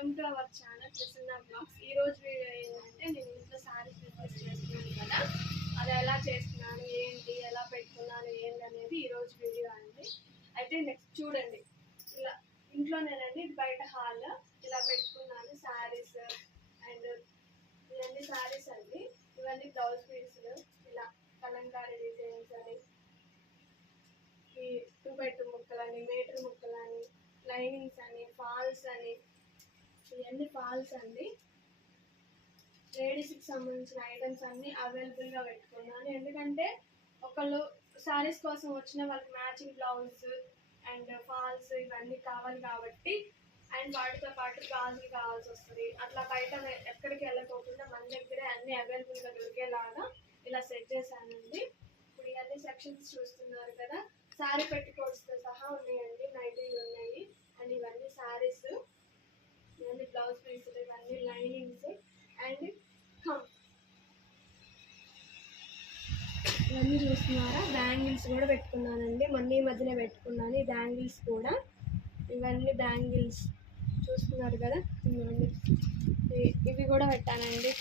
Welcome to our channel Prasanna blogs. ఈ రోజు video ఏంటంటే నేను ఇంట్లో సారీస్ బిజినెస్ చేస్తున్నాను కదా, అది ఎలా చేస్తున్నాను, ఏంటి, ఎలా పెట్టుకున్నాను, ఏంటి అనేది ఈరోజు వీడియో అండి. అయితే నెక్స్ట్ చూడండి, ఇలా ఇంట్లోనేనండి, బయట హాల్ ఇలా పెట్టుకున్నాను శారీస్. అండ్ ఇవన్నీ శారీస్ అండి, ఇవన్నీ బ్లౌజ్ పీసులు, ఇలా కలంకారీ డిజైన్స్ అని, ఈ 2x2 ముక్కలని, మీటర్ ముక్కలని, లైనింగ్స్ అని, ఫాల్స్ అని, ఇవన్నీ ఫాల్స్ అండి. లేడీస్కి సంబంధించిన ఐటమ్స్ అన్నీ అవైలబుల్గా పెట్టుకున్నాను. ఎందుకంటే ఒకళ్ళు శారీస్ కోసం వచ్చిన వాళ్ళకి మ్యాచింగ్ బ్లౌజ్ అండ్ ఫాల్స్ ఇవన్నీ కావాలి కాబట్టి, అండ్ వాటితో పాటు గాజులు కావాల్సి వస్తుంది. అట్లా బయట ఎక్కడికి వెళ్ళకోకుండా మన దగ్గరే అన్నీ అవైలబుల్గా దొరికేలాగా ఇలా సెట్ చేశానండి. ఇప్పుడు ఇవన్నీ సెక్షన్స్ చూస్తున్నారు కదా, శారీ పెట్టుకోవచ్చుతో సహా ఉన్నాయండి, నైటీలు ఉన్నాయి. అండ్ ఇవన్నీ శారీస్, ఇవన్నీ బ్లౌజ్ పీసులు, ఇవన్నీ లైనింగ్స్ అండ్ ఇవన్నీ చూస్తున్నారా. బ్యాంగిల్స్ కూడా పెట్టుకున్నానండి, మొన్న ఈ మధ్యనే పెట్టుకున్నాను ఈ బ్యాంగిల్స్ కూడా. ఇవన్నీ బ్యాంగిల్స్ చూస్తున్నారు కదా, ఇవి కూడా పెట్టానండి.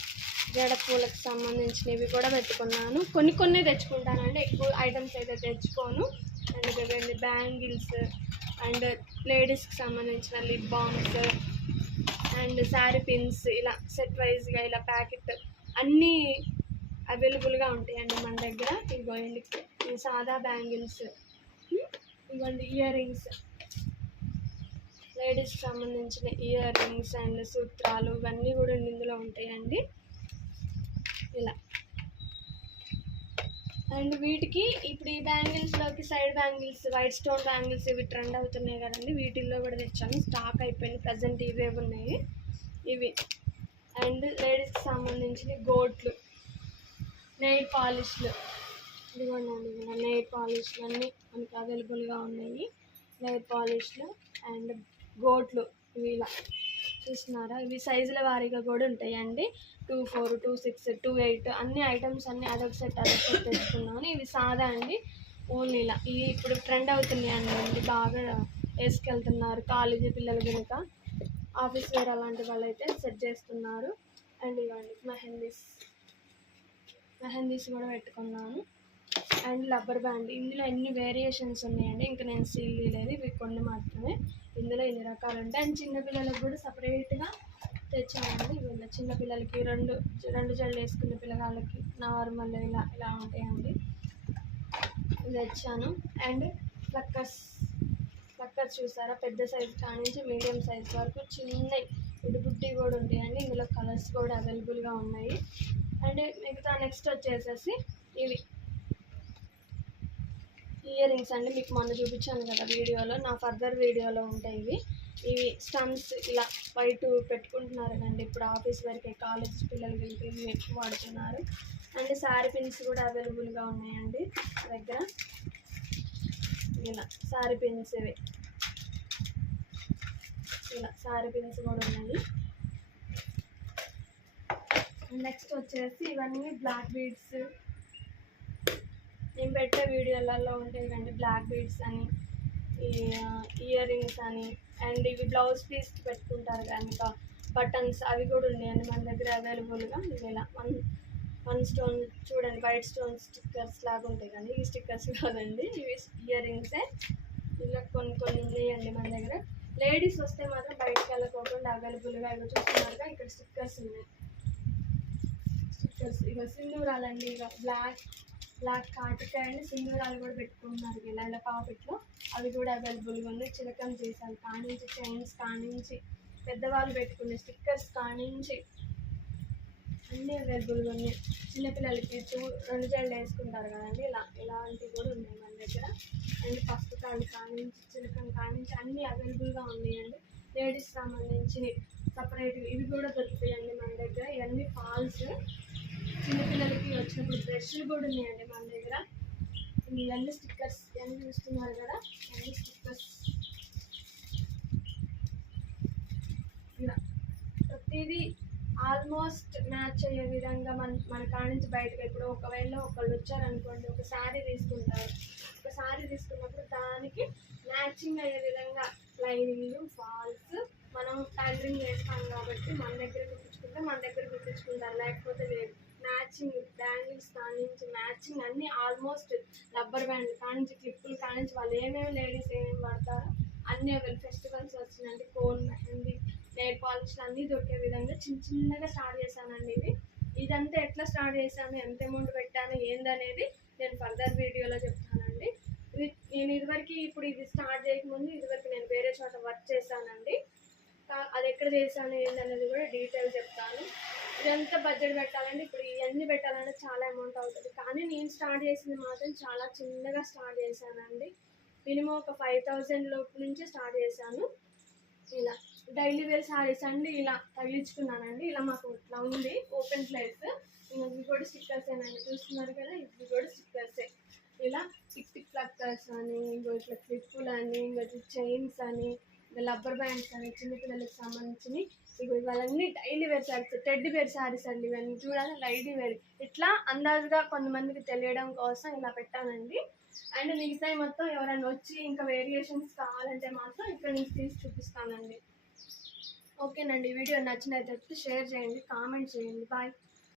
జడ పూలకు సంబంధించినవి కూడా పెట్టుకున్నాను. కొన్ని తెచ్చుకుంటానండి, ఎక్కువ ఐటమ్స్ అయితే తెచ్చుకోను. అండ్ ఇవన్నీ బ్యాంగిల్స్ అండ్ లేడీస్కి సంబంధించిన lip balms and sari pins, ఇలా సెట్ వైజ్గా ఇలా ప్యాకెట్ అన్నీ అవైలబుల్గా ఉంటాయండి మన దగ్గర. ఇవ్వండి ఈ సాదా బ్యాంగిల్స్, ఇవ్వండి ఇయర్ రింగ్స్, లేడీస్కి సంబంధించిన ఇయర్ రింగ్స్ అండ్ సూత్రాలు, ఇవన్నీ కూడా ఇందులో ఉంటాయండి ఇలా. అండ్ వీటికి ఇప్పుడు ఈ బ్యాంగిల్స్లోకి side bangles, white stone bangles ఇవి ట్రెండ్ అవుతున్నాయి కదండి, వీటిల్లో కూడా తెచ్చాను. స్టాక్ అయిపోయింది, ప్రజెంట్ ఇవే ఉన్నాయి ఇవి. అండ్ లేడీస్కి సంబంధించిన గోట్లు, నెయిల్ పాలిష్లు, ఇదిగోండి నెయిల్ పాలిష్లు అన్నీ మనకి అవైలబుల్గా ఉన్నాయి. నెయిల్ పాలిష్లు అండ్ గోట్లు ఇవి ఇలా చూస్తున్నారా. ఇవి సైజుల వారీగా కూడా ఉంటాయండి, 2-4, 2-6, 2-8 అన్ని ఐటమ్స్ అన్నీ అదొక సెట్ తెచ్చుకున్నాను. ఇవి సాదా అండి, ఓన్లీ ఇలా. ఇవి ఇప్పుడు ట్రెండ్ అవుతున్నాయండి, బాగా వేసుకెళ్తున్నారు కాలేజీ పిల్లలు కనుక, ఆఫీస్ వేర్ అలాంటి వాళ్ళు అయితే సెట్ చేస్తున్నారు. అండ్ ఇవ్వండి మెహందీస్ కూడా పెట్టుకున్నాను. అండ్ రబ్బర్ బ్యాండ్, ఇందులో ఎన్ని వేరియేషన్స్ ఉన్నాయండి, ఇంకా నేను సీల్ చేయలేదు, ఇవి కొన్ని మాత్రమే. ఇందులో ఎన్ని రకాలు ఉంటాయి. అండ్ చిన్నపిల్లలకు కూడా సపరేట్గా తెచ్చానండి. వీళ్ళ చిన్నపిల్లలకి రెండు జడలు వేసుకునే పిల్లగాళ్ళకి నార్మల్ ఇలా ఉంటాయండి, తెచ్చాను. అండ్ ఫ్లక్కర్స్ చూసారా, పెద్ద సైజ్ కానించి మీడియం సైజ్ వరకు చిన్న బుడ్డి కూడా ఉంటాయండి. ఇందులో కలర్స్ కూడా అవైలబుల్గా ఉన్నాయి. అండ్ మిగతా నెక్స్ట్ వచ్చేసేసి ఇవి ఇయర్ రింగ్స్ అండి, మీకు మొన్న చూపించాను కదా వీడియోలో, నా ఫర్దర్ వీడియోలో ఉంటాయి ఇవి స్టన్స్ ఇలా వైట్ పెట్టుకుంటున్నారు కండి ఇప్పుడు ఆఫీస్ వరకే, కాలేజ్ పిల్లలకి ఇవి ఎక్కువ వాడుతున్నారు. అండ్ శారీ పిన్స్ కూడా అవైలబుల్గా ఉన్నాయండి దగ్గర, ఇలా శారీ పిన్స్ ఇవి, ఇలా శారీ పిన్స్ కూడా ఉన్నాయి. నెక్స్ట్ వచ్చేసి ఇవన్నీ బ్లాక్ బీడ్స్, నేను పెట్టే వీడియోలలో ఉంటాయి కండి, బ్లాక్ బీడ్స్ అని, ఇయర్ రింగ్స్ అని. అండ్ ఇవి బ్లౌజ్ పీస్ పెట్టుకుంటారు కనుక బటన్స్, అవి కూడా ఉన్నాయండి మన దగ్గర అవైలబుల్గా. ఇవి ఇలా వన్ స్టోన్ చూడండి, వైట్ స్టోన్ స్టిక్కర్స్ లాగా ఉంటాయి కానీ ఈ స్టిక్కర్స్ కాదండి, ఇవి ఇయర్ రింగ్సే. ఇలా కొన్ని ఉన్నాయండి మన దగ్గర. లేడీస్ వస్తే మాత్రం బయటకు వెళ్ళకోకుండా అవైలబుల్గా ఇవి చూస్తున్నారుగా, ఇక్కడ స్టిక్కర్స్ ఉన్నాయి. స్టిక్కర్స్ ఇక సింధూరాలండి, ఇక బ్లాక్ కాటికాయ అండ్ సింధూరాలు కూడా పెట్టుకుంటున్నారు ఇలా పాకెట్లో, అవి కూడా అవైలబుల్గా ఉన్నాయి. చిలకం చేసాలు కానించి, చైన్స్ కానించి, పెద్దవాళ్ళు పెట్టుకునే స్టిక్కర్స్ కానించి అన్నీ అవైలబుల్గా ఉన్నాయి. చిన్నపిల్లలకి 2 జడలు వేసుకుంటారు కదండి, ఇలాంటివి కూడా ఉన్నాయి మన దగ్గర. అండ్ పసుపు తాళ్ళు కానించి, చిలకం కానించి అన్నీ అవైలబుల్గా ఉన్నాయండి. లేడీస్ సంబంధించి సపరేట్ ఇవి కూడా దొరుకుతాయండి మన దగ్గర. ఇవన్నీ ఫాల్స్, చిన్నపిల్లలకి వచ్చినప్పుడు బ్రష్లు కూడా ఉన్నాయండి మన దగ్గర. ఇవన్నీ స్టిక్కర్స్, ఇవన్నీ చూస్తున్నారు కదా, ఇవన్నీ స్టిక్కర్స్. ఇలా ప్రతిదీ ఆల్మోస్ట్ మ్యాచ్ అయ్యే విధంగా మన కాడి నుంచి బయటకు, ఇప్పుడు ఒకవేళ ఒకళ్ళు వచ్చారనుకోండి, ఒక శారీ తీసుకుంటారు, ఒక శారీ తీసుకున్నప్పుడు దానికి మ్యాచింగ్ అయ్యే విధంగా లైనింగ్, ఫాల్స్ మనం టైలరింగ్ చేస్తాం కాబట్టి మన దగ్గర కుట్టించుకుంటే మన దగ్గర కుట్టించుకుంటారు, లేకపోతే లేదు. మ్యాచింగ్ బ్యాంగిల్స్ కానించి మ్యాచింగ్ అన్నీ ఆల్మోస్ట్ రబ్బర్ బ్యాండ్ కానించి క్లిప్పులు కానించి వాళ్ళు ఏమేమి లేడీస్ ఏమేమి పడతారో అన్నీ అవైలబుల్. ఫెస్టివల్స్ వచ్చిందండి, కోన్ మెహందీ నెయిల్ పాలిష్ అన్నీ దొరికే విధంగా చిన్నగా స్టార్ట్ చేశానండి. ఇదంతా ఎట్లా స్టార్ట్ చేశాను, ఎంత అమౌంట్ పెట్టాను ఏందనేది నేను ఫర్దర్ వీడియోలో చెప్తానండి. నేను ఇదివరకు ఇప్పుడు ఇది స్టార్ట్ చేయకముందు ఇదివరకు నేను వేరే చోట వర్క్ చేశానండి. అది ఎక్కడ చేశాను ఏందనేది కూడా డీటెయిల్ చెప్తాను. ఇదంతా బడ్జెట్ పెట్టాలంటే ఇప్పుడు ఇవన్నీ పెట్టాలంటే చాలా అమౌంట్ అవుతుంది. కానీ నేను స్టార్ట్ చేసింది మాత్రం చాలా చిన్నగా స్టార్ట్ చేశానండి. మినిమం ఒక 5000 లోపు నుంచి స్టార్ట్ చేశాను. ఇలా డైలీ వేర్ శారీస్ అండి ఇలా తగిలించుకున్నానండి. ఇలా మాకు ఇట్లా ఉంది ఓపెన్ ప్లేస్. ఇవి కూడా స్టిక్కర్సేనండి, చూస్తున్నారు కదా, ఇవి కూడా స్టిక్కర్సే. ఇలా టిక్ టిక్ ప్లక్కర్స్ అని, ఇంకో ఇట్లా క్లిప్పులు అని, ఇంకా చైన్స్ అని, ఇంకా రబ్బర్ బ్యాండ్స్ అని, చిన్నపిల్లలకు సంబంధించినవి. ఇవన్నీ daily wear saris, teddy wear saris అండి. ఇవన్నీ చూడాలి లైట్ వేర్. ఇట్లా అందాజుగా కొంతమందికి తెలియడం కోసం ఇలా పెట్టానండి. అండ్ మిగతా మొత్తం ఎవరైనా వచ్చి ఇంకా వేరియేషన్స్ కావాలంటే మాత్రం ఇక్కడ నుంచి తీసి చూపిస్తానండి. ఓకేనండి, వీడియో నచ్చినట్లయితే షేర్ చేయండి, కామెంట్ చేయండి. బాయ్.